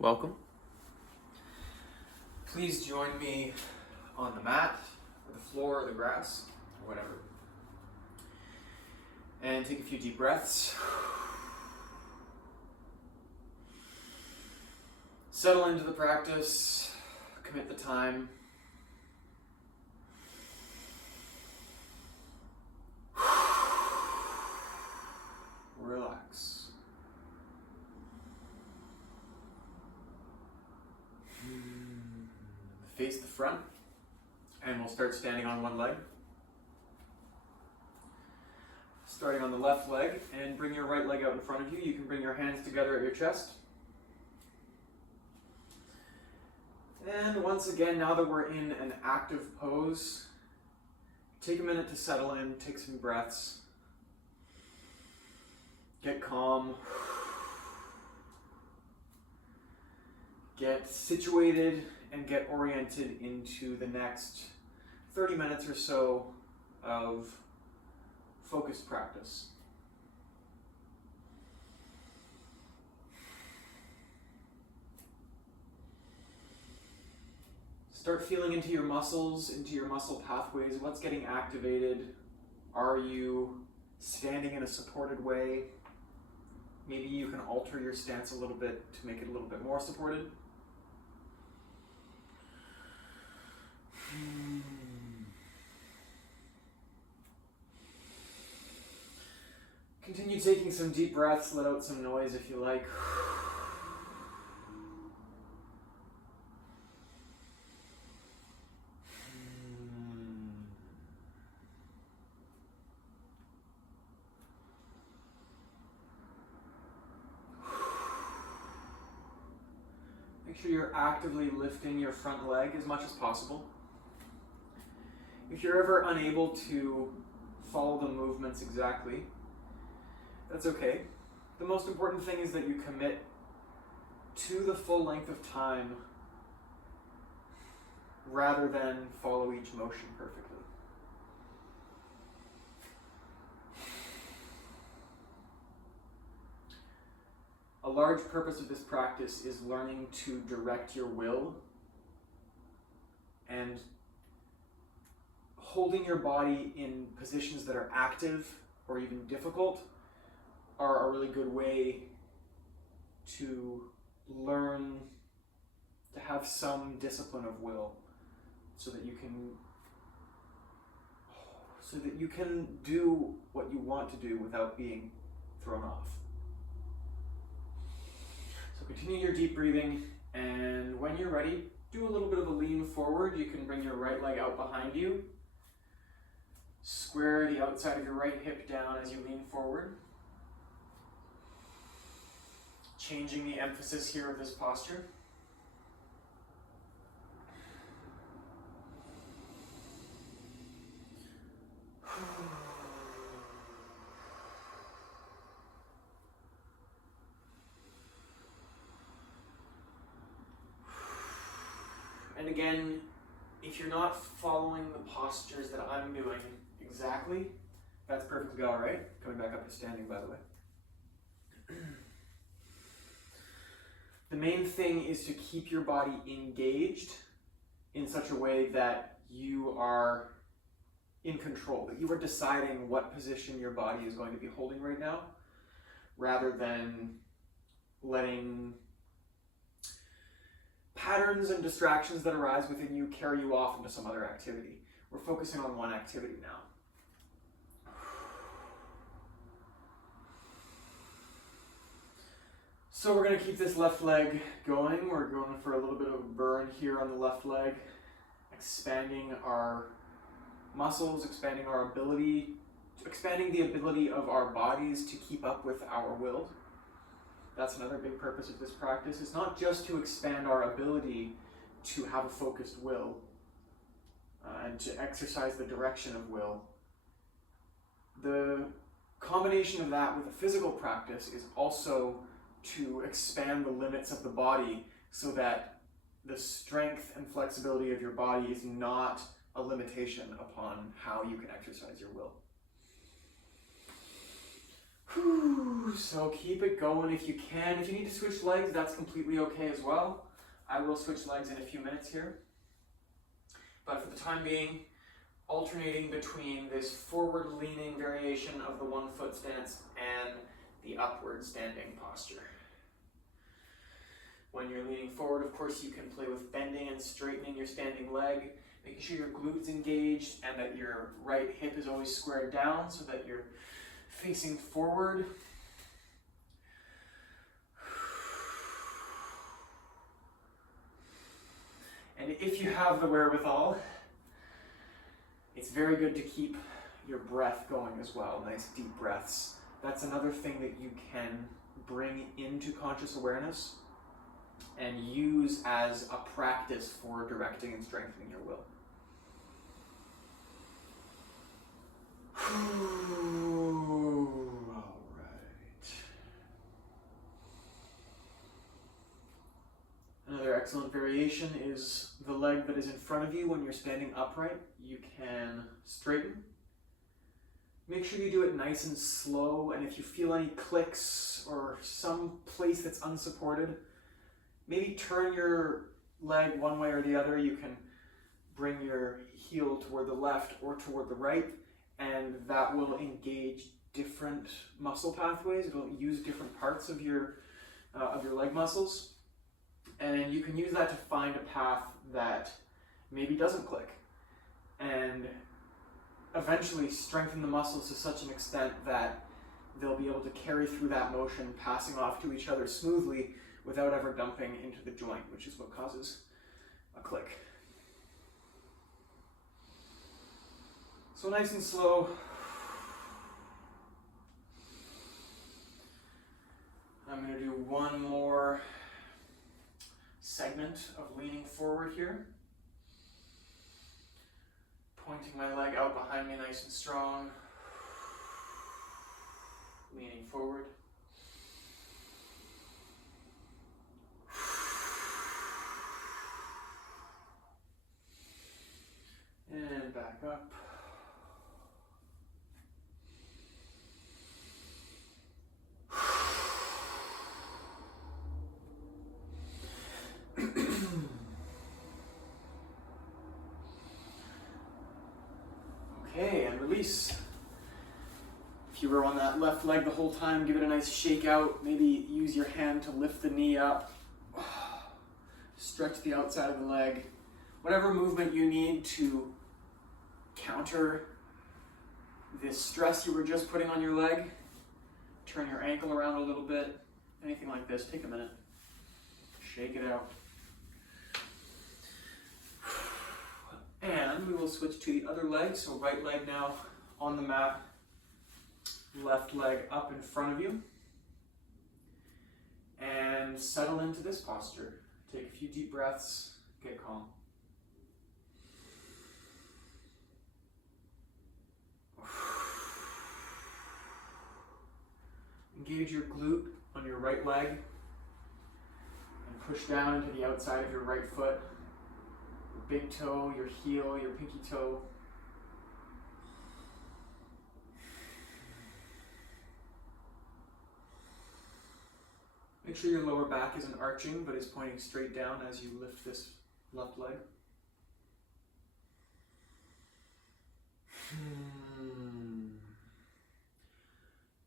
Welcome. Please join me on the mat, or the floor, or the grass, or whatever. And take a few deep breaths. Settle into the practice, commit the time. Relax. Face the front, and we'll start standing on one leg. Starting on the left leg, and bring your right leg out in front of you. You can bring your hands together at your chest. And once again, now that we're in an active pose, take a minute to settle in, take some breaths. Get calm. Get situated and get oriented into the next 30 minutes or so of focused practice. Start feeling into your muscles, into your muscle pathways. What's getting activated? Are you standing in a supported way? Maybe you can alter your stance a little bit to make it a little bit more supported. Continue taking some deep breaths, let out some noise if you like. Make sure you're actively lifting your front leg as much as possible. If you're ever unable to follow the movements exactly, that's okay. The most important thing is that you commit to the full length of time rather than follow each motion perfectly. A large purpose of this practice is learning to direct your will, and holding your body in positions that are active or even difficult are a really good way to learn to have some discipline of will so that you can do what you want to do without being thrown off. So continue your deep breathing, and when you're ready, do a little bit of a lean forward. You can bring your right leg out behind you. Square the outside of your right hip down as you lean forward. Changing the emphasis here of this posture. And again, if you're not following the postures that I'm doing exactly, that's perfectly all right. Coming back up to standing, by the way. The main thing is to keep your body engaged in such a way that you are in control, that you are deciding what position your body is going to be holding right now, rather than letting patterns and distractions that arise within you carry you off into some other activity. We're focusing on one activity now. So we're going to keep this left leg going. We're going for a little bit of a burn here on the left leg, expanding our muscles, expanding the ability of our bodies to keep up with our will. That's another big purpose of this practice. It's not just to expand our ability to have a focused will and to exercise the direction of will. The combination of that with a physical practice is also to expand the limits of the body so that the strength and flexibility of your body is not a limitation upon how you can exercise your will. Whew. So keep it going if you can. If you need to switch legs, that's completely okay as well. I will switch legs in a few minutes here. But for the time being, alternating between this forward leaning variation of the 1 foot stance and the upward standing posture. When you're leaning forward, of course, you can play with bending and straightening your standing leg, making sure your glutes engaged and that your right hip is always squared down so that you're facing forward. And if you have the wherewithal, it's very good to keep your breath going as well, nice deep breaths. That's another thing that you can bring into conscious awareness and use as a practice for directing and strengthening your will. All right. Another excellent variation is the leg that is in front of you when you're standing upright. You can straighten. Make sure you do it nice and slow, and if you feel any clicks or some place that's unsupported, maybe turn your leg one way or the other. You can bring your heel toward the left or toward the right, and that will engage different muscle pathways. It'll use different parts of your leg muscles. And you can use that to find a path that maybe doesn't click, and eventually strengthen the muscles to such an extent that they'll be able to carry through that motion, passing off to each other smoothly without ever dumping into the joint, which is what causes a click. So nice and slow. I'm going to do one more segment of leaning forward here. Pointing my leg out behind me nice and strong. Leaning forward. And back up. Okay, and release. If you were on that left leg the whole time, give it a nice shake out. Maybe use your hand to lift the knee up. Stretch the outside of the leg. Whatever movement you need to counter this stress you were just putting on your leg. Turn your ankle around a little bit. Anything like this, take a minute. Shake it out. And we will switch to the other leg. So right leg now on the mat, left leg up in front of you. And settle into this posture. Take a few deep breaths, get calm. Engage your glute on your right leg and push down into the outside of your right foot. Your big toe, your heel, your pinky toe. Make sure your lower back isn't arching but is pointing straight down as you lift this left leg.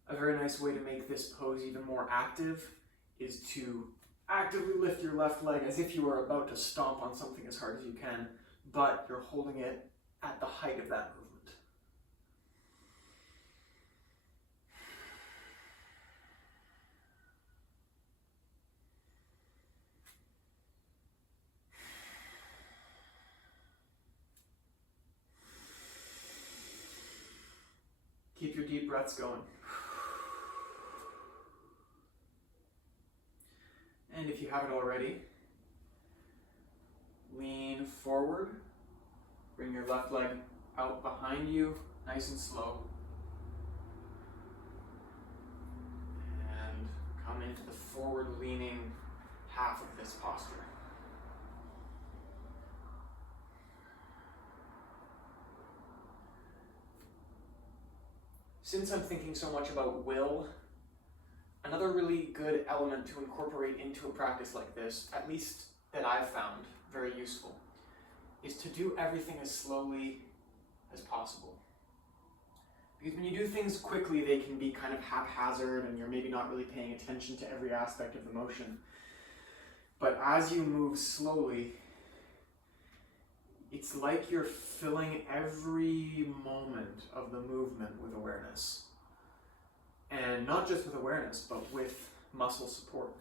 A very nice way to make this pose even more active is to actively lift your left leg as if you were about to stomp on something as hard as you can, but you're holding it at the height of that movement. Keep your deep breaths going. And if you haven't already, lean forward. Bring your left leg out behind you, nice and slow. And come into the forward leaning half of this posture. since I'm thinking so much about will, another really good element to incorporate into a practice like this, at least that I've found very useful, is to do everything as slowly as possible. Because when you do things quickly, they can be kind of haphazard and you're maybe not really paying attention to every aspect of the motion. But as you move slowly, it's like you're filling every moment of the movement with awareness. And not just with awareness, but with muscle support.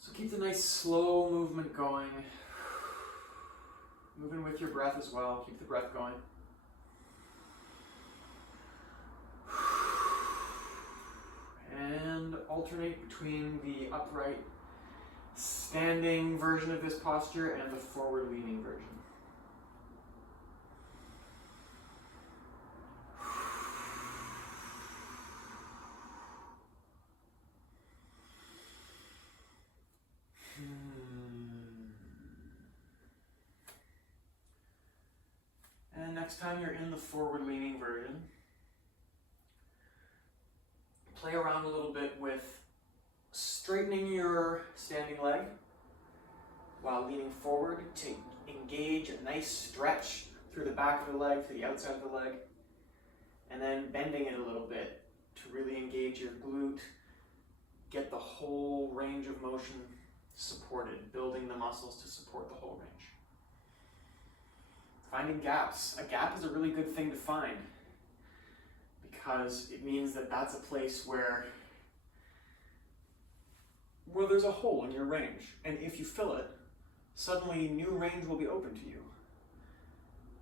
So keep the nice slow movement going. Moving with your breath as well. Keep the breath going. And alternate between the upright standing version of this posture and the forward leaning version. And next time you're in the forward leaning version, play around a little bit with straightening your standing leg while leaning forward to engage a nice stretch through the back of the leg to the outside of the leg, and then bending it a little bit to really engage your glute, get the whole range of motion supported, building the muscles to support the whole range. Finding gaps. A gap is a really good thing to find because it means that that's a place where there's a hole in your range. And if you fill it, suddenly new range will be open to you.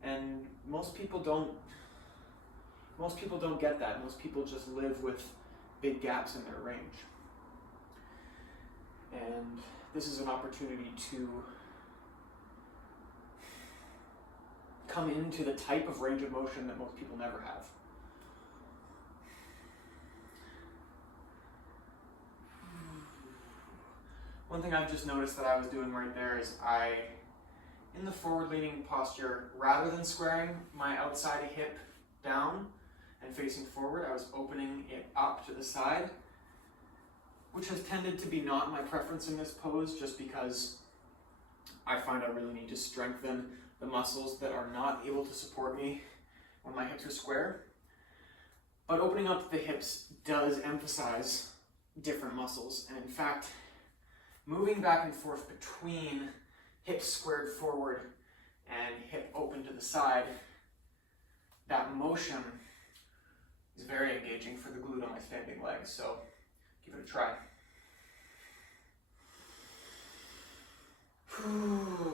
And most people don't get that. Most people just live with big gaps in their range. And this is an opportunity to come into the type of range of motion that most people never have. One thing I've just noticed that I was doing right there is in the forward leaning posture, rather than squaring my outside hip down and facing forward, I was opening it up to the side, which has tended to be not my preference in this pose, just because I find I really need to strengthen the muscles that are not able to support me when my hips are square. But opening up the hips does emphasize different muscles, and in fact, moving back and forth between hips squared forward and hip open to the side, that motion is very engaging for the glute on my standing legs, so give it a try.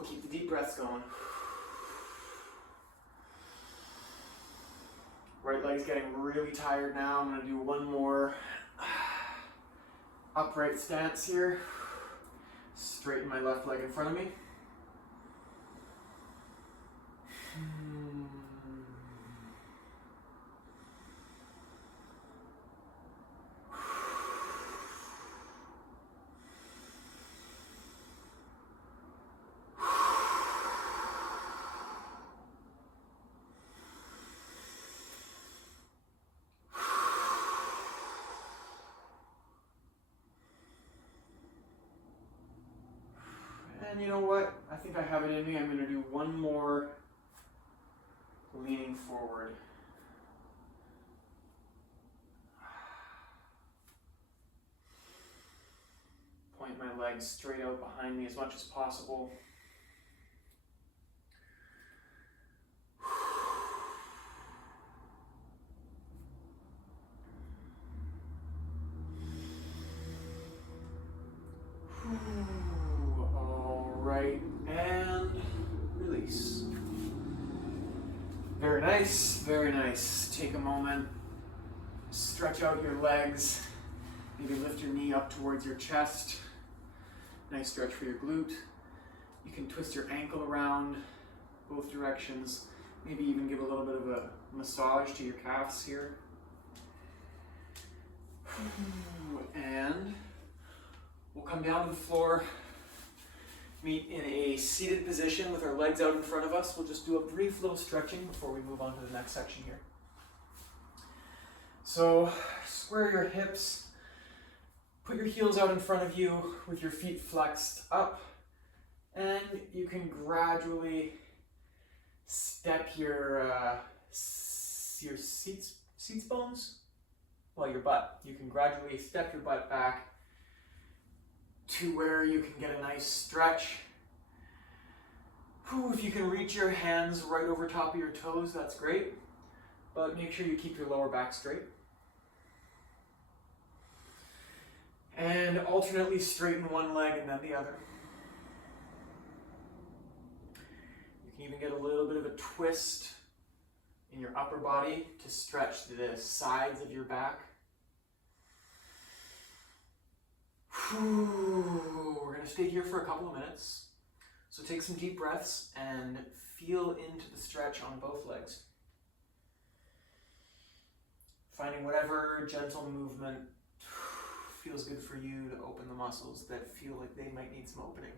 Keep the deep breaths going. Right leg's getting really tired now. I'm going to do one more upright stance here. Straighten my left leg in front of me. And you know what? I think I have it in me. I'm going to do one more leaning forward. Point my legs straight out behind me as much as possible. Right, and release. Very nice, very nice. Take a moment, stretch out your legs, maybe lift your knee up towards your chest. Nice stretch for your glute. You can twist your ankle around both directions, maybe even give a little bit of a massage to your calves here. And we'll come down to the floor. Meet in a seated position with our legs out in front of us. We'll just do a brief little stretching before we move on to the next section here. So square your hips, put your heels out in front of you with your feet flexed up, and you can gradually step your seats bones? Well, your butt. You can gradually step your butt back to where you can get a nice stretch. If you can reach your hands right over top of your toes, that's great. But make sure you keep your lower back straight. And alternately straighten one leg and then the other. You can even get a little bit of a twist in your upper body to stretch the sides of your back. We're going to stay here for a couple of minutes. So take some deep breaths and feel into the stretch on both legs. Finding whatever gentle movement feels good for you to open the muscles that feel like they might need some opening.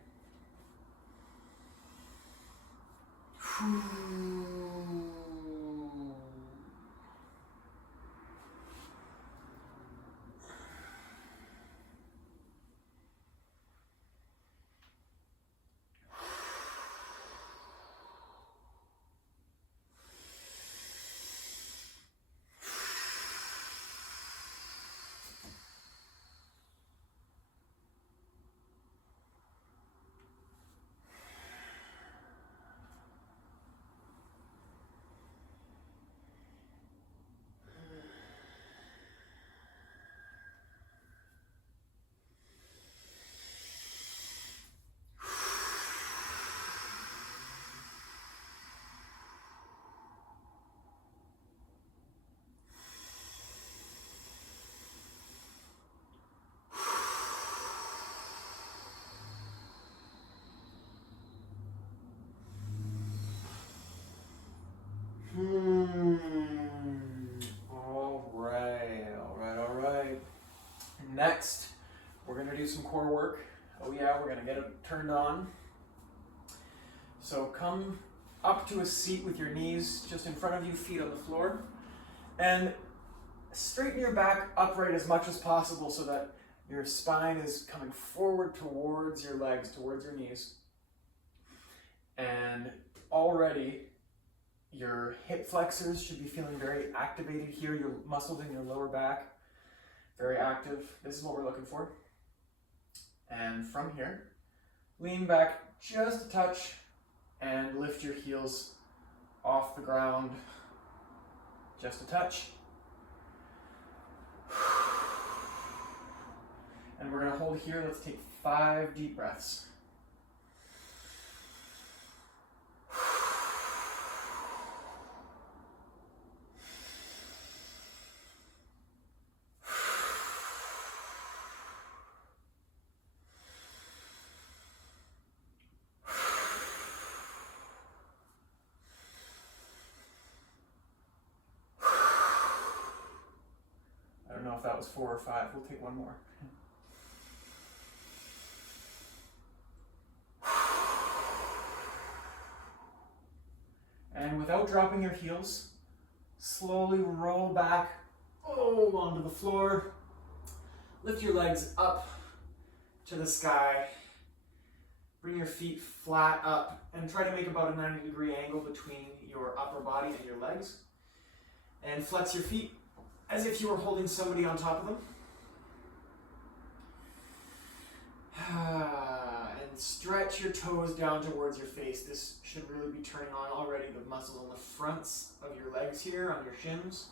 All right. Next, we're going to do some core work. Oh yeah, we're going to get it turned on. So come up to a seat with your knees just in front of you, feet on the floor. And straighten your back upright as much as possible so that your spine is coming forward towards your legs, towards your knees. And already your hip flexors should be feeling very activated here. Your muscles in your lower back, very active. This is what we're looking for. And from here, lean back just a touch and lift your heels off the ground. Just a touch. And we're going to hold here. Let's take 5 deep breaths. I don't know if that was 4 or 5. We'll take one more. And without dropping your heels, slowly roll back onto the floor. Lift your legs up to the sky. Bring your feet flat up and try to make about a 90-degree angle between your upper body and your legs. And flex your feet as if you were holding somebody on top of them. And stretch your toes down towards your face. This should really be turning on already the muscles on the fronts of your legs here, on your shins,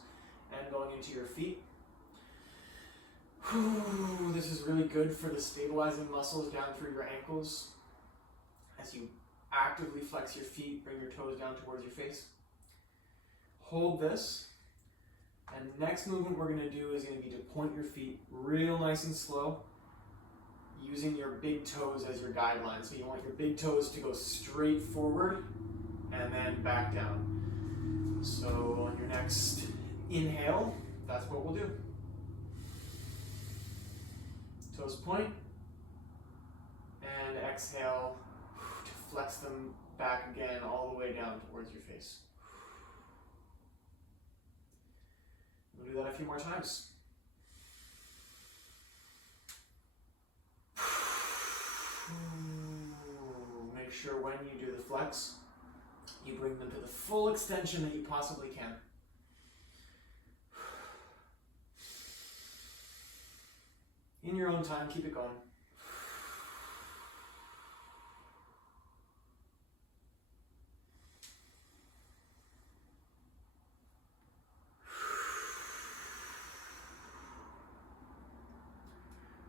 and going into your feet. This is really good for the stabilizing muscles down through your ankles. As you actively flex your feet, bring your toes down towards your face. Hold this. And the next movement we're going to do is going to be to point your feet real nice and slow, using your big toes as your guideline. So you want your big toes to go straight forward and then back down. So on your next inhale, that's what we'll do. Toes point, and exhale, flex them back again all the way down towards your face. We'll do that a few more times. Make sure when you do the flex, you bring them to the full extension that you possibly can. In your own time, keep it going.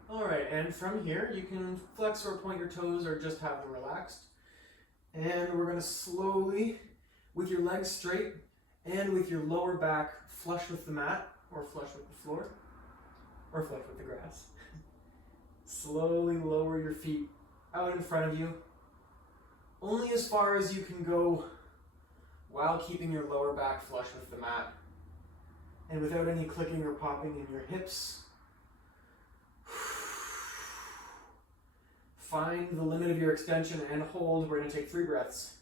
All right, and from here, you can flex or point your toes or just have them relaxed. And we're going to slowly, with your legs straight and with your lower back flush with the mat or flush with the floor or flush with the grass, slowly lower your feet out in front of you, only as far as you can go while keeping your lower back flush with the mat and without any clicking or popping in your hips. Find the limit of your extension and hold. We're going to take 3 breaths.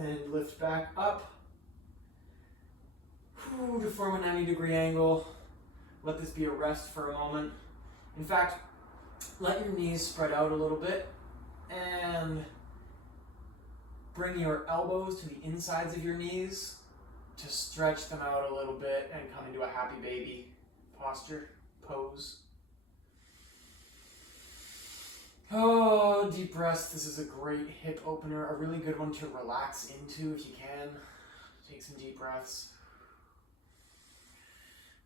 And lift back up to form a 90-degree angle. Let this be a rest for a moment. In fact, let your knees spread out a little bit and bring your elbows to the insides of your knees to stretch them out a little bit and come into a happy baby posture, pose. Oh, deep breaths. This is a great hip opener, a really good one to relax into if you can. Take some deep breaths.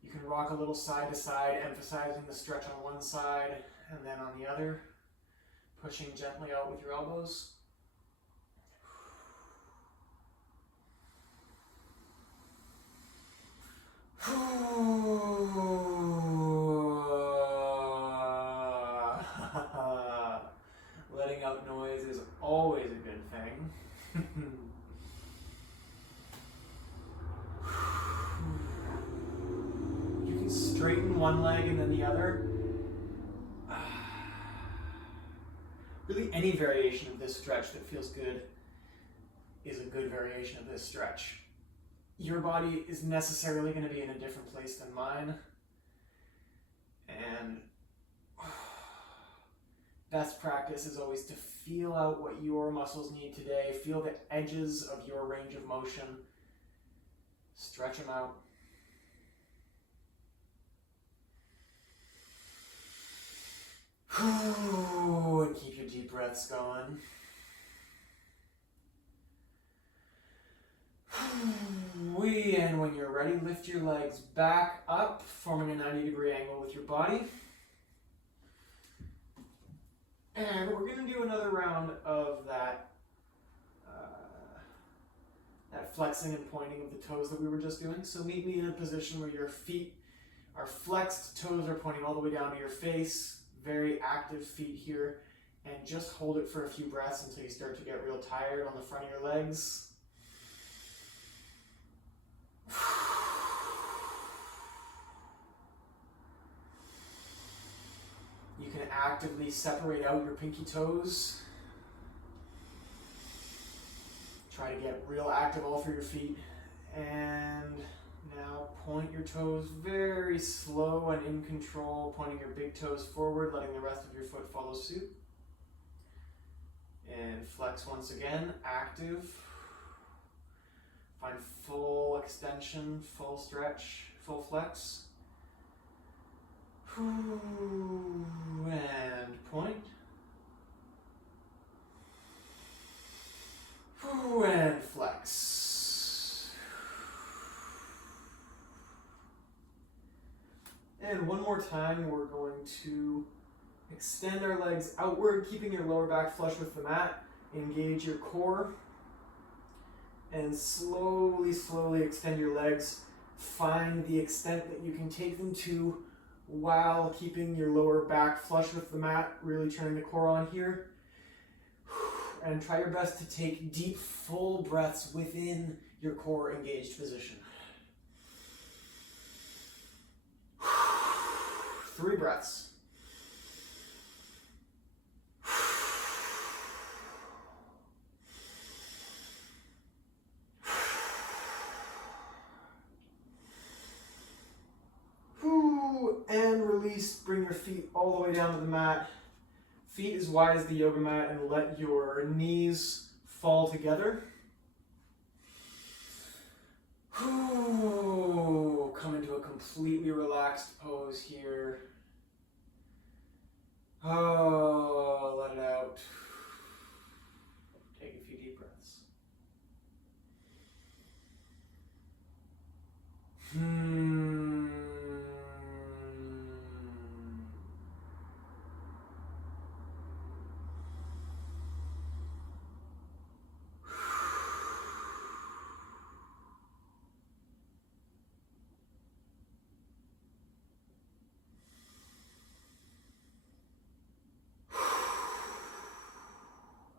You can rock a little side to side, emphasizing the stretch on one side and then on the other, pushing gently out with your elbows. Letting out noise is always a good thing. You can straighten one leg and then the other. Really, any variation of this stretch that feels good is a good variation of this stretch. Your body is necessarily going to be in a different place than mine. And best practice is always to feel out what your muscles need today. Feel the edges of your range of motion. Stretch them out. And keep your deep breaths going. And when you're ready, lift your legs back up, forming a 90-degree angle with your body. And we're going to do another round of that flexing and pointing of the toes that we were just doing. So meet me in a position where your feet are flexed, toes are pointing all the way down to your face. Very active feet here. And just hold it for a few breaths until you start to get real tired on the front of your legs. You can actively separate out your pinky toes. Try to get real active all through your feet. And now point your toes very slow and in control, pointing your big toes forward, letting the rest of your foot follow suit. And flex once again, active. Find full extension, full stretch, full flex. And point. And flex. And one more time, we're going to extend our legs outward, keeping your lower back flush with the mat. Engage your core. And slowly, slowly extend your legs. Find the extent that you can take them to while keeping your lower back flush with the mat, really turning the core on here. And try your best to take deep, full breaths within your core engaged position. 3 breaths. And release, bring your feet all the way down to the mat. Feet as wide as the yoga mat, and let your knees fall together. Come into a completely relaxed pose here. Let it out. Take a few deep breaths.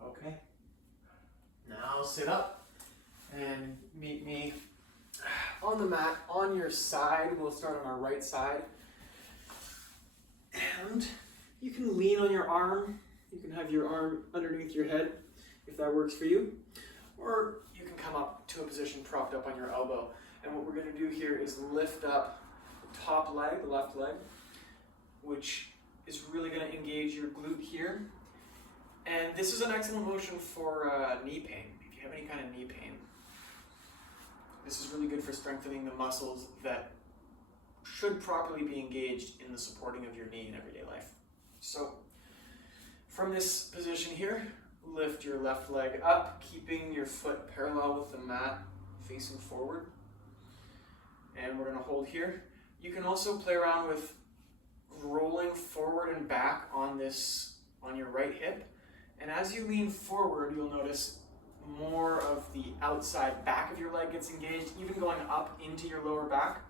Okay. Now sit up and meet me on the mat on your side. We'll start on our right side. And you can lean on your arm. You can have your arm underneath your head if that works for you. Or you can come up to a position propped up on your elbow. And what we're going to do here is lift up the top leg, the left leg, which is really going to engage your glute here. And this is an excellent motion for knee pain. If you have any kind of knee pain, this is really good for strengthening the muscles that should properly be engaged in the supporting of your knee in everyday life. So from this position here, lift your left leg up, keeping your foot parallel with the mat, facing forward. And we're going to hold here. You can also play around with rolling forward and back on your right hip. And as you lean forward, you'll notice more of the outside back of your leg gets engaged, even going up into your lower back.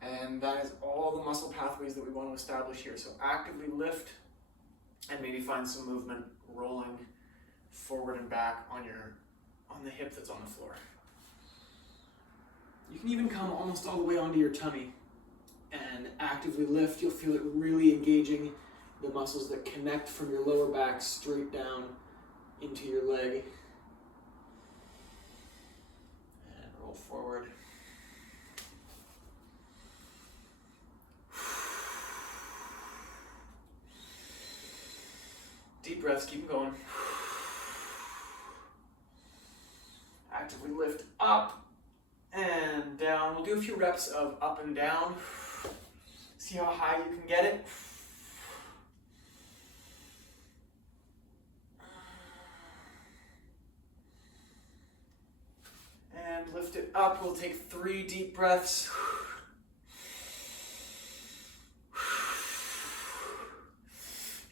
And that is all the muscle pathways that we want to establish here. So actively lift and maybe find some movement rolling forward and back on the hip that's on the floor. You can even come almost all the way onto your tummy and actively lift. You'll feel it really engaging the muscles that connect from your lower back straight down into your leg. And roll forward. Deep breaths, keep them going. Actively lift up and down. We'll do a few reps of up and down. See how high you can get it. And lift it up. We'll take 3 deep breaths.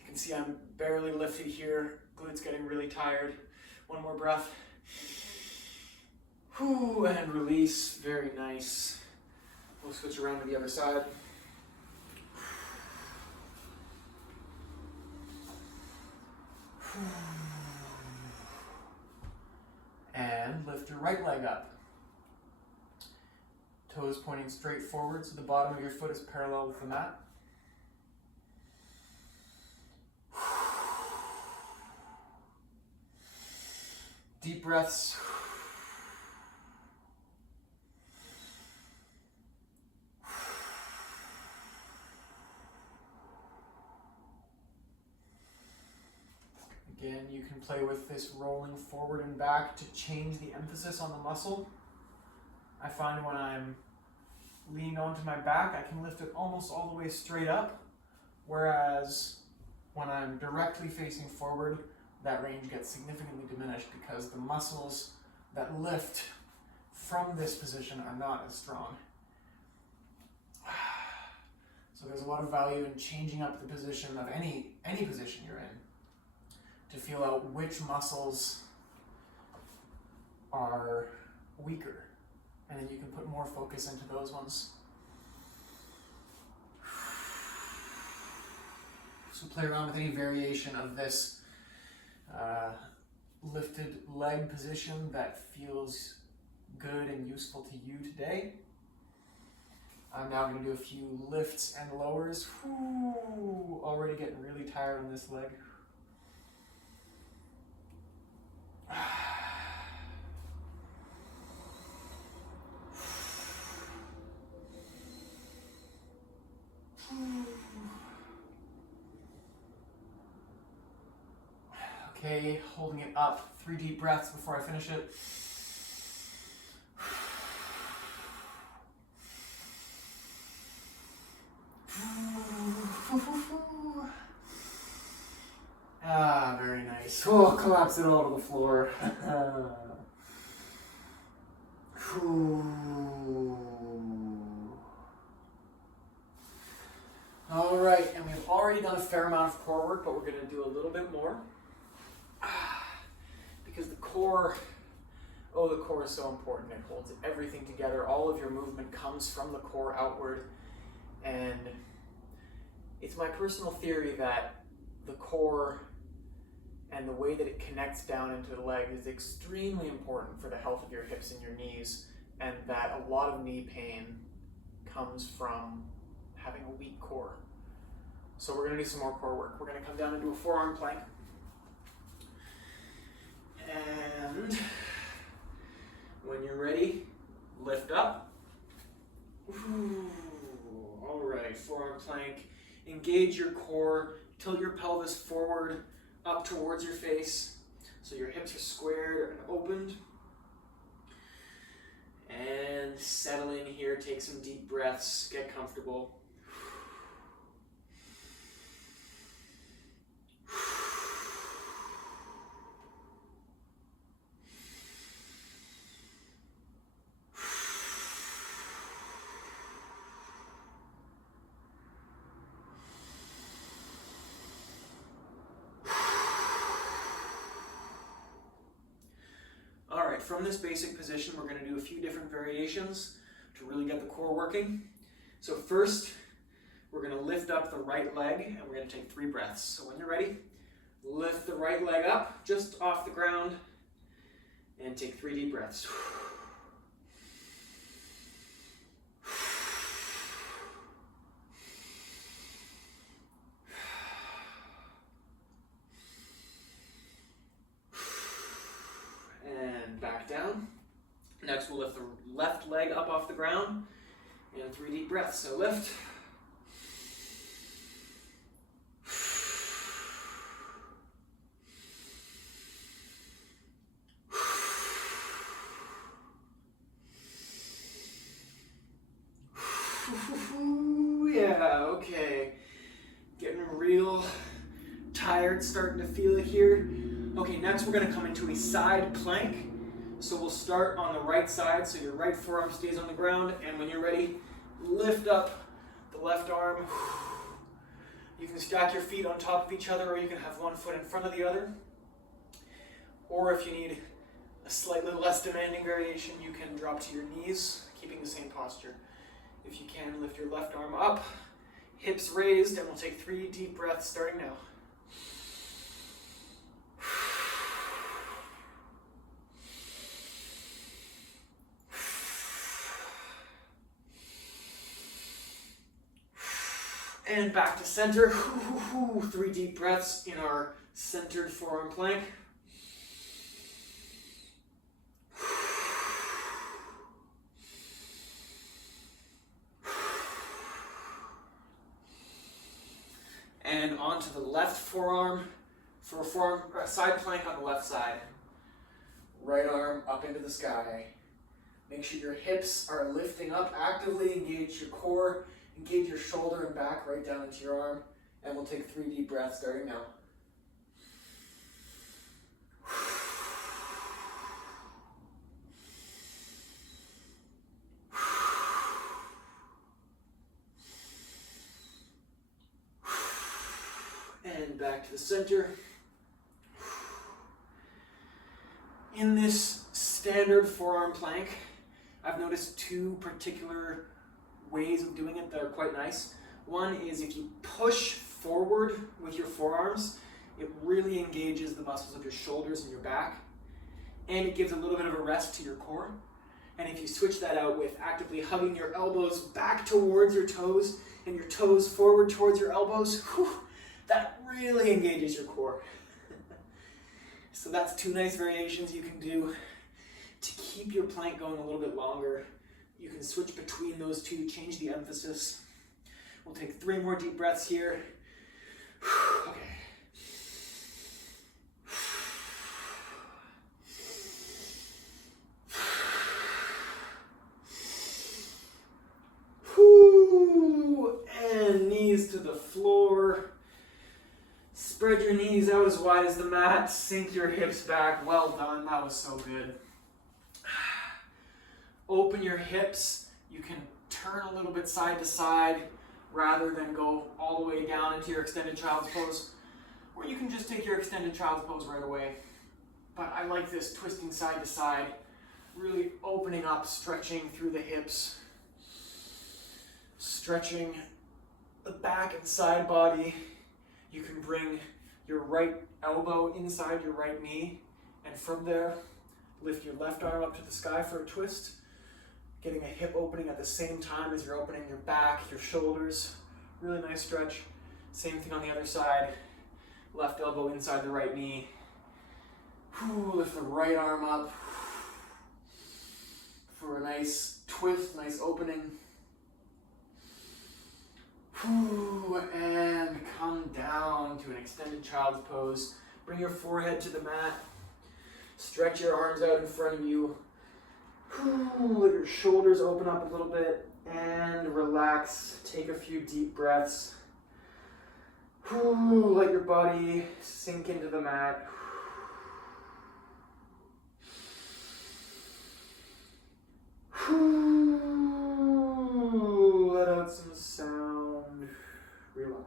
You can see I'm barely lifted here. Glutes getting really tired. 1 more breath. And release. Very nice. We'll switch around to the other side. And lift your right leg up. Toes pointing straight forward, so the bottom of your foot is parallel with the mat. Deep breaths. Again, you can play with this rolling forward and back to change the emphasis on the muscle. I find when I'm leaned onto my back, I can lift it almost all the way straight up, whereas when I'm directly facing forward, that range gets significantly diminished because the muscles that lift from this position are not as strong. So there's a lot of value in changing up the position of any position you're in, to feel out which muscles are weaker, and then you can put more focus into those ones. So play around with any variation of this lifted leg position that feels good and useful to you today. I'm now going to do a few lifts and lowers. Whew, already getting really tired on this leg. Okay, holding it up. 3 deep breaths before I finish it. Ah, very nice. Oh, collapse it all to the floor. All right, and we've already done a fair amount of core work, but we're going to do a little bit more. Because the core is so important. It holds everything together. All of your movement comes from the core outward. And it's my personal theory that the core and the way that it connects down into the leg is extremely important for the health of your hips and your knees, and that a lot of knee pain comes from having a weak core. So we're going to do some more core work. We're going to come down and do a forearm plank. And when you're ready, lift up. Ooh, all right, forearm plank. Engage your core, tilt your pelvis forward, up towards your face, so your hips are squared and opened. And settle in here, take some deep breaths, get comfortable. From this basic position, we're going to do a few different variations to really get the core working. So first, we're going to lift up the right leg, and we're going to take 3 breaths. So when you're ready, lift the right leg up, just off the ground, and take 3 deep breaths. Back down. Next, we'll lift the left leg up off the ground and 3 deep breaths. So lift. Yeah, okay. Getting real tired, starting to feel it here. Okay, next we're going to come into a side plank. So we'll start on the right side, so your right forearm stays on the ground, and when you're ready, lift up the left arm. You can stack your feet on top of each other, or you can have one foot in front of the other. Or if you need a slightly less demanding variation, you can drop to your knees, keeping the same posture. If you can, lift your left arm up, hips raised, and we'll take 3 deep breaths starting now. And back to center. 3 deep breaths in our centered forearm plank. And onto the left forearm for a side plank on the left side. Right arm up into the sky. Make sure your hips are lifting up actively. Engage your core. Engage your shoulder and back right down into your arm. And we'll take 3 deep breaths starting now. And back to the center. In this standard forearm plank, I've noticed 2 particular ways of doing it that are quite nice. One is if you push forward with your forearms, it really engages the muscles of your shoulders and your back, and it gives a little bit of a rest to your core. And if you switch that out with actively hugging your elbows back towards your toes and your toes forward towards your elbows, that really engages your core. So that's 2 nice variations you can do to keep your plank going a little bit longer. You can switch between those 2, change the emphasis. We'll take 3 more deep breaths here. Okay. And knees to the floor. Spread your knees out as wide as the mat. Sink your hips back. Well done. That was so good. Open your hips. You can turn a little bit side to side rather than go all the way down into your extended child's pose. Or you can just take your extended child's pose right away. But I like this twisting side to side, really opening up, stretching through the hips, stretching the back and side body. You can bring your right elbow inside your right knee, and from there, lift your left arm up to the sky for a twist, getting a hip opening at the same time as you're opening your back, your shoulders. Really nice stretch. Same thing on the other side. Left elbow inside the right knee. Lift the right arm up for a nice twist, nice opening. And come down to an extended child's pose. Bring your forehead to the mat. Stretch your arms out in front of you. Let your shoulders open up a little bit and relax. Take a few deep breaths. Let your body sink into the mat. Let out some sound. Relax.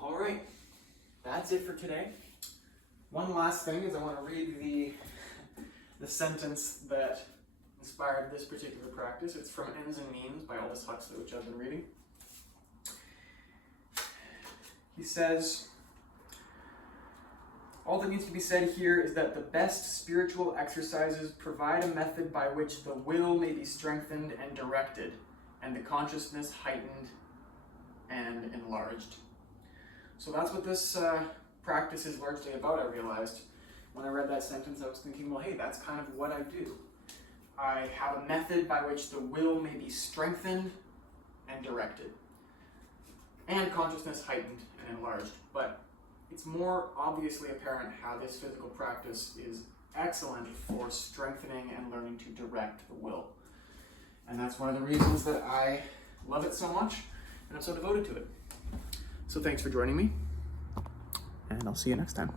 All right, that's it for today. One last thing is I want to read the sentence that inspired this particular practice. It's from Ends and Means by Aldous Huxley, which I've been reading. He says, all that needs to be said here is that the best spiritual exercises provide a method by which the will may be strengthened and directed, and the consciousness heightened and enlarged. So that's what this practice is largely about, I realized. When I read that sentence, I was thinking, well, hey, that's kind of what I do. I have a method by which the will may be strengthened and directed, and consciousness heightened and enlarged. But it's more obviously apparent how this physical practice is excellent for strengthening and learning to direct the will. And that's one of the reasons that I love it so much and I'm so devoted to it. So thanks for joining me, and I'll see you next time.